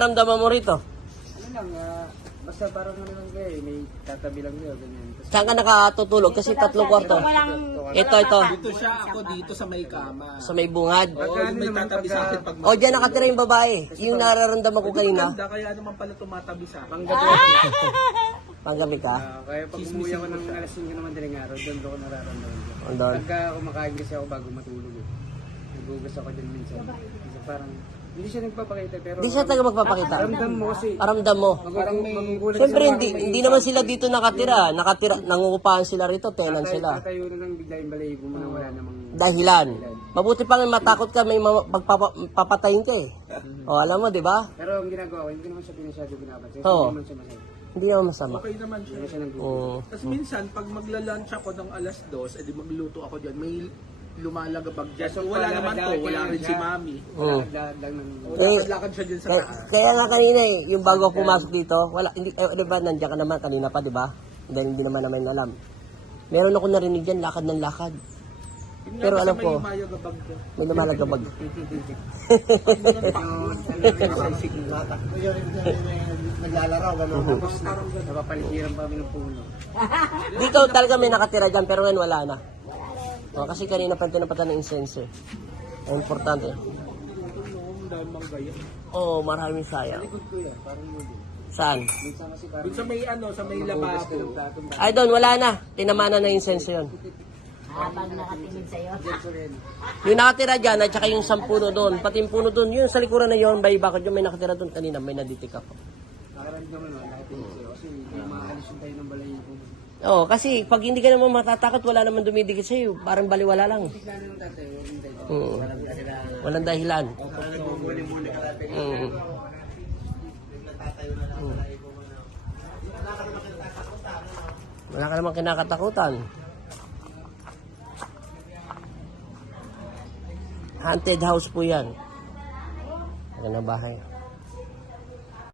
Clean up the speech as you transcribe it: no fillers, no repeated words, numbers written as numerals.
Ramdaman mo rito? Ano lang, basta parang ano lang kayo, may tatabi lang kayo, ganyan. Saan ka nakatutulog? Kasi 3 kwarto. Ito. Dito siya, ako dito sa may kama. Sa may bungad. Oo, yung may tatabi sa akin pag O, dyan nakatira yung babae. Yung nararamdaman ko kanina. maganda, kaya naman pala tumatabi sa akin. Panggabi ka? Kaya pag umuwi ako ng alas 5 naman daling araw, doon ko nararamdaman ko. Andun. Pagka kumakain kasi ako bago matulog. Nagugas ako din minsan. Kasi parang, hindi siya nagpapakita pero... Di siya talaga magpapakita. Ramdam mo kasi. Aramdam mo. Parang magugulat Siyempre, hindi naman sila dito nakatira. Nangungupahan sila rito, tenant sila. Tatayo na lang bigla yung balayibo mo na wala namang... Dahilan. Mabuti pa nga matakot ka, may papatayin ka eh. O, alam mo, di ba? Pero ang ginagawa ko, hindi ko naman siya pinasyado binabansin. Oo. Hindi naman siya masaya. Hindi naman masama. Okay naman siya. Hindi siya nag Tapos minsan, pag magla-lunch ako ng alas 2, edi magluto ako dyan, may lumalagabag dyan. So, wala naman to, wala rin si mami. Lang ng... Lakad-lakad siya dyan sa taas. Kaya nga kanina eh, yung bago ako pumasok dito, wala, hindi, di ba, nandiyan ka naman kanina pa, di ba? Hindi naman namin alam. Meron ako narinig dyan, lakad ng lakad. Pero alam ko, May mayagabag ko. may lumalagabag. Naglalaraw, gano'n. Tapos napapaligiran pa kami ng puno. Dito talaga may nakatira dyan, pero ngayon wala na. O, kasi kanina pa tinapatan ng incense. Ang importante. Oo, maraming sayang. Likod ko yan, parang yun. Saan? Minsan kasi parang... Dun sa may sa may lababo. Ay, doon, wala na. Tinamana na yung incense yun. Habang nakatingin sa'yo. Yung nakatira dyan, at saka yung 10 puno doon, pati yung puno doon, yung sa likuran na yun, bay bakit yung may nakatira doon kanina, may naditik ako. Nakaramdaman naman, nakatingin sa'yo. Kasi hindi makakalis yung tayo ng balayibo. Oo, kasi pag hindi ka naman matatakot, wala naman dumidikit sa'yo. Parang baliwala lang. Bigla na ng tatay, yung tayo. Oo. Walang dahilan. Oo. Wala ka namang kinakatakutan. Haunted house po yan. Magandang bahay.